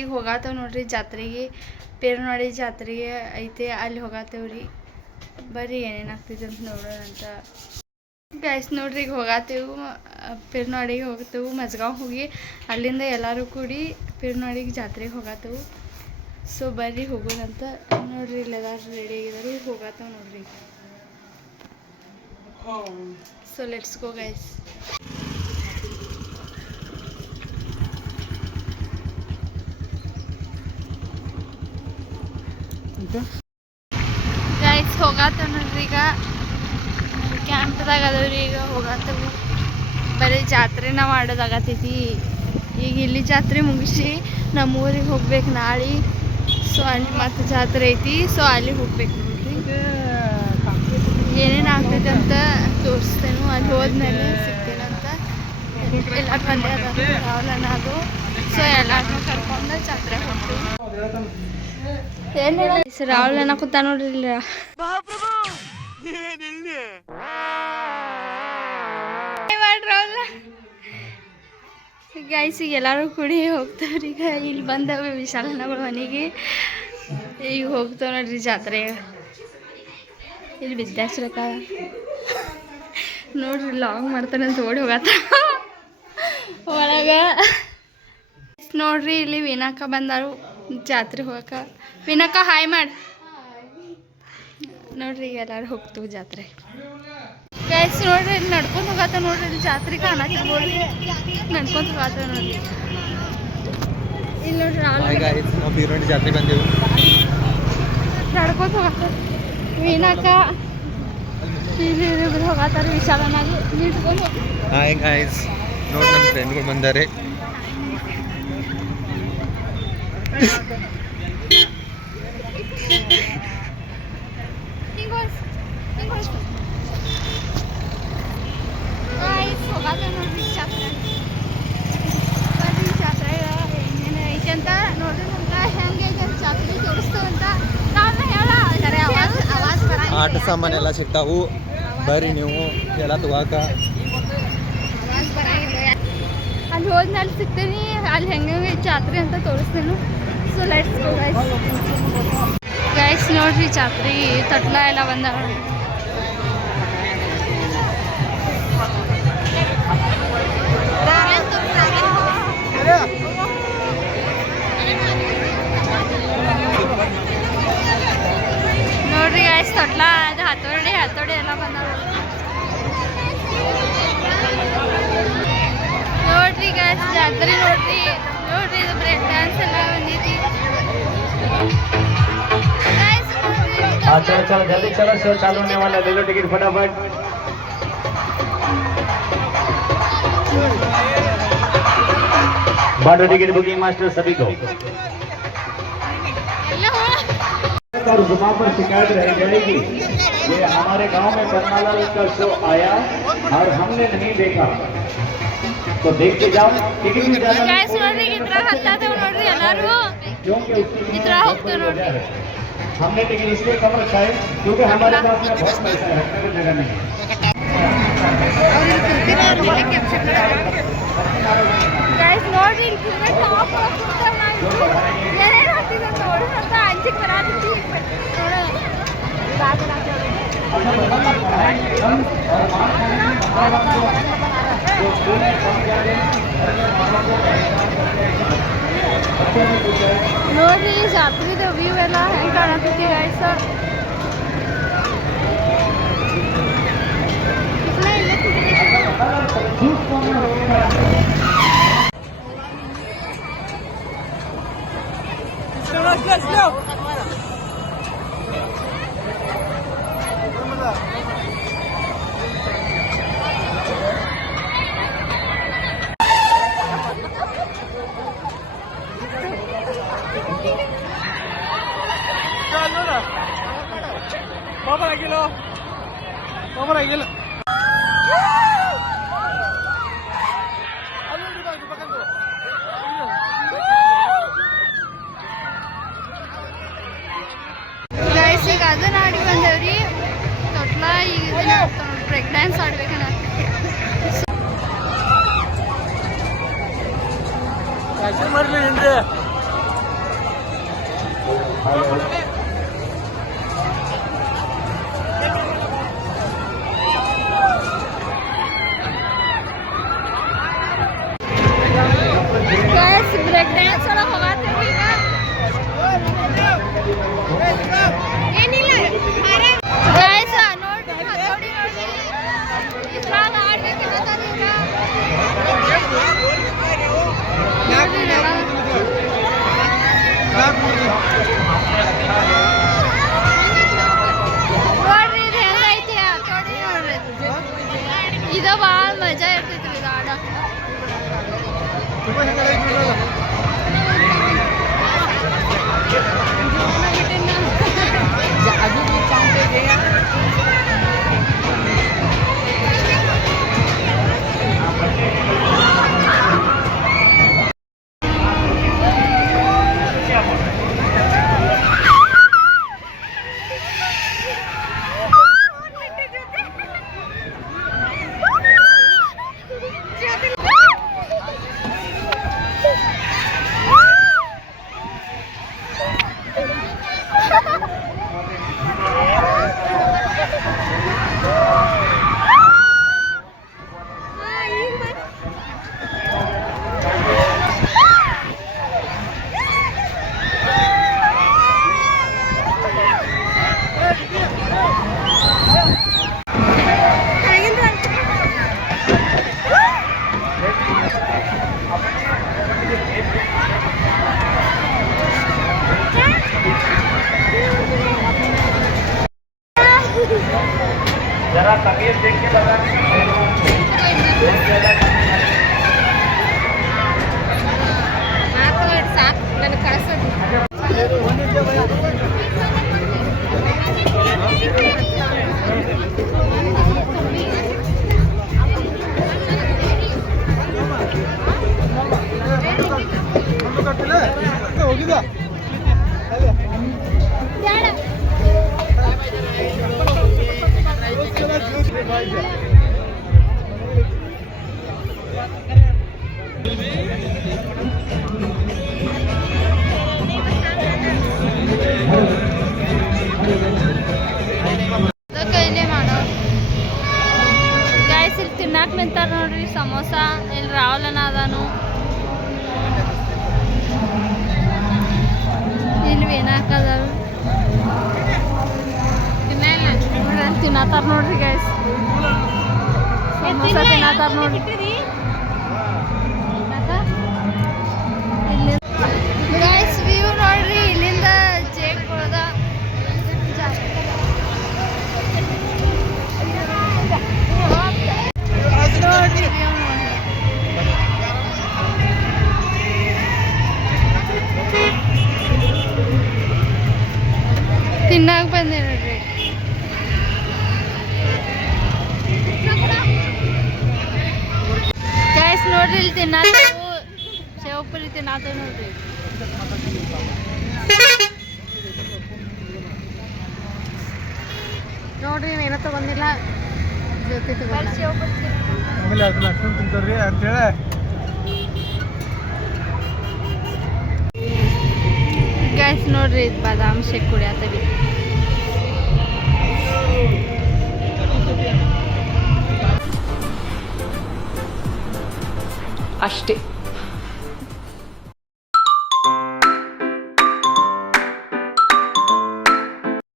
ಈಗ ಹೋಗಾತೇವೆ ನೋಡ್ರಿ ಜಾತ್ರೆಗೆ. ಪೇರ್ನವಾಡಿ ಜಾತ್ರೆಗೆ ಐತೆ, ಅಲ್ಲಿ ಹೋಗಾತೇವ್ರಿ. ಬರ್ರಿ ಏನೇನಾಗ್ತೈತೆ ಅಂತ ನೋಡೋಣ ಅಂತ. ಗೈಸ್ ನೋಡ್ರಿ ಈಗ ಹೋಗಾತೇವು, ಪೇರ್ನವಾಡಿಗೆ ಹೋಗ್ತೇವೆ. ಮಜ್ಗಾಂವ್ ಹೋಗಿ ಅಲ್ಲಿಂದ ಎಲ್ಲರೂ ಕೂಡಿ ಪೇರ್ನವಾಡಿಗೆ ಜಾತ್ರೆಗೆ ಹೋಗಾತೇವು. ಸೊ ಬರ್ರಿ ಹೋಗೋಣಂತ. ನೋಡ್ರಿ ಇಲ್ಲೆಲ್ಲರೂ ರೆಡಿ ಆಗಿದ್ದಾರೆ, ಹೋಗಾತೇವೆ ನೋಡ್ರಿ. So let's go guys. Guys ಹೋಗಾತೇವೆ ನೋಡ್ರಿ. ಈಗ ಕ್ಯಾಂಪ್ದಾಗ ಅದಾವ್ರಿ, ಈಗ ಹೋಗಾತೇವೆ. ಬರೀ ಜಾತ್ರೆನ ಮಾಡೋದಾಗತೈತಿ. ಈಗ ಇಲ್ಲಿ ಜಾತ್ರೆ ಮುಗಿಸಿ ನಮ್ಮೂರಿಗೆ ಹೋಗ್ಬೇಕು ನಾಳೆ. ಸೊ ಅಲ್ಲಿ ಮತ್ತೆ ಜಾತ್ರೆ ಐತಿ, ಸೊ ಅಲ್ಲಿ ಹೋಗ್ಬೇಕು ನೋಡ್ರಿ. ಏನೇನು ಆಗ್ತೈತೆ ಅಂತ ತೋರಿಸ್ತೇನೆ. ಅಲ್ಲಿ ಹೋದ್ಮೇಲೆ ಸಿಗ್ತೇನಂತ. ಎಲ್ಲ ಬಂದೆ ಅದ ರಾವಲನ ಅದು. ಸೊ ಎಲ್ಲಾರನ್ನೂ ಕರ್ಕೊಂಡು ಜಾತ್ರೆ ಹೋಗ್ತೀವಿ. ಏನು ರಾವಲನ ಕೂತ ನೋಡ್ರಿ ಇಲ್ಲ. ಗೈಸ್ ಈಗ ಎಲ್ಲರೂ ಕೂಡಿ ಹೋಗ್ತಾವ್ರಿ. ಈಗ ಇಲ್ಲಿ ಬಂದವೆ ವಿಶಾಲನಗಳ ಮನೆಗೆ. ಈಗ ಹೋಗ್ತಾವ ನೋಡ್ರಿ ಜಾತ್ರೆ. ಇಲ್ಲಿ ವಿದ್ಯಾಶ್ರಕ ನೋಡ್ರಿ ಲಾಂಗ್ ಮಾಡ್ತಾನೆ ಅಂತ ಓಡಿ ಹೋಗತ್ತ ಒಳಗ. ನೋಡ್ರಿ ಇಲ್ಲಿ ವಿನಾಕ ಬಂದಾರು ಜಾತ್ರೆ ಹೋಗಕ. ವಿನಾಕ ಹಾಯ್ ಮಾಡಿ. ನೋಡ್ರಿ ಈಗ ಎಲ್ಲರೂ ಹೋಗ್ತೀವಿ ಜಾತ್ರೆ. ಗೈಸ್ ನೋಡ್ರಿ ಇಲ್ಲಿ ನಡ್ಕೊಂಡು ಹೋಗತ್ತ ನೋಡ್ರಿ. ಇಲ್ಲಿ ಜಾತ್ರೆ ಕಾಣತ್ತಿರ್ಬೋದು, ನಡ್ಕೊಂಡು ಹೋಗತ್ತ ನೋಡ್ರಿ. ಇಲ್ಲಿ ನೋಡ್ರಿ ಜಾತ್ರೆ ಬಂದೇವು, ನಡ್ಕೊಂಡು ಹೋಗತ್ತ. ವಿನಾಕ ಹೋಗತ್ತಾರ ವಿಶಾಲನಾಗಿ ನಿಂತ್ಕೊಂಡು. ಹಾಯ್ ಗೈಸ್, ನೋಡಿ ನಮ್ಮ ಫ್ರೆಂಡ್ಗಳು ಬಂದಾರೆ. ಹೋಗಾತ ನೋಡ್ರಿ ಜಾತ್ರೆ. ಬರ್ರಿ ಜಾತ್ರೆ ಏನೇನು ಐತೆ ಅಂತ ನೋಡ್ರಿ. ನಮ್ಗೆ ಹೆಂಗೆ ಐತೆ ಜಾತ್ರೆ ತೋರಿಸ್ತೇವಂತ ನಾವು ಹೇಳ. ಆಟ ಸಾಮಾನೆಲ್ಲ ಸಿಗ್ತಾವು, ಬರ್ರಿ ನೀವು ಎಲ್ಲ ತಗೋಕ. ಅಲ್ಲಿ ಹೋದ್ಮೇಲೆ ಸಿಗ್ತೀನಿ, ಅಲ್ಲಿ ಹೆಂಗೆ ಜಾತ್ರೆ ಅಂತ ತೋರಿಸ್ತೇನೆ. So let's go guys. Guys ನೋಡ್ರಿ ಜಾತ್ರೆ ತಟ್ಲ ಎಲ್ಲ ಬಂದಾವ. ನೋಡ್ರಿ ಗೈಸ್ ತೊಟ್ಲ ಅದು ಹತ್ತೋಡಿ ಎಲ್ಲ ಬಂದಾವ ನೋಡ್ರಿ ಗೈಸ್. ಜಾತ್ರೆ ನೋಡ್ರಿ ಇದು ಬ್ರೇಕ್ ಡ್ಯಾನ್ಸ್ ಎಲ್ಲ ಬಂದೈತಿ. चलो जल्दी चलो, शो चालू होने वाला, ले लो टिकट फटाफट। बाटो टिकट बुकिंग मास्टर सभी को। और जुमा पर शिकायत रह जाएगी। ये हमारे गांव में बन्नालाल का शो आया और हमने नहीं देखा, तो देखते जाओ। टिकट भी ज्यादा हमने टिकट इसलिए कम रखा है क्योंकि हमारे पास में बहुत पैसा है, रखने की जगह नहीं है। ನೋಡ್ರಿ ಜಾತ್ರೆದು ವ್ಯೂ ಎಲ್ಲ ಹೆಂಗೆ ಕಾಣತೈತಿ guys. Vamos lagi lo. Guys, ಈಗ ಅದನ್ನ ಆಡಿ ಬಂದೇವ್ರಿ ತೊಟ್ಲ. ಈಗ ಬ್ರೇಕ್ ಡ್ಯಾನ್ಸ್ ಆಡ್ಬೇಕನ್ನ ಮಾಡ್ಲಿ ಗೈಸ್ ಬ್ರೇಕ್ ಡ್ಯಾನ್ಸ್ ಒಳಗೆ ಹೋಗತ್ತೀವಿ ಈಗ ಏನಿಲ್ಲ ಗೈಸ್ ನೋಡ್ರಿ ಹತೋಡಿ ನೋಡ್ರಿ ಇದ್ರಾಗ ಆಡ್ಬೇಕಿಲ್ಲ ಈಗ ನೋಡ್ರಿ ಇದು ಹೆಂಗೈತಿ ಹತೋಡಿ ನೋಡ್ರಿ ಇದು ಭಾಳ ಮಜಾ ಇರ್ತೈತ್ರಿ ಇದು ಆಡೋಕೆ जरा तबीयत देख के ಸಾಕು ನನಗೆ ಕಳಿಸೋದು ಹೋಗಿದ ಕೈಲೇ ಮಾಡೋ ಗೈಸ್ ಇಲ್ಲಿ ತಿನ್ನಾಕ ನಿಂತಾರ ನೋಡ್ರಿ ಸಮೋಸ ಇಲ್ಲಿ ರಾಹುಲನ ಅದಾನು ಇಲ್ಲಿ ಏನಾಕದಾವ ತಿನ್ನತಾರ ನೋಡ್ರಿ ಗೈಸ್ ಸಮೋಸ ತಿನ್ನತಾರ ನೋಡ್ರಿ ಗೈಸ್ ವ್ಯೂ ನೋಡ್ರಿ ಇಲ್ಲಿಂದ ಜೇಕ್ಗಳದ ನೋಡ್ರಿ ವ್ಯೂ ತಿನ್ನಾಕ ಬಂದೆ ನೋಡ್ರಿ ಗೈಸ್ ನೋಡ್ರಿ ಇಲ್ಲಿ ತಿನ್ನಾತೇವು ಸೇವ್ ಪುರಿ ತಿನ್ನಾತೇವೆ ನೋಡ್ರಿ ನೋಡ್ರಿ ಏನೋ ತಗೊಂಡಿಲ್ಲ ಜೊತೆ ತಗೊಂಡ ಆಮೇಲೆ ಅದನ್ನ ಅಷ್ಟೊಂದು ತಿಂತಾರ್ರಿ ಅಂತೇಳಿ ಗೈಸ್ ನೋಡ್ರಿ ಇದು ಬಾದಾಮ್ ಶೇಕ್ ಕುಡಿಯತ್ತವಿ ಅಷ್ಟೇ.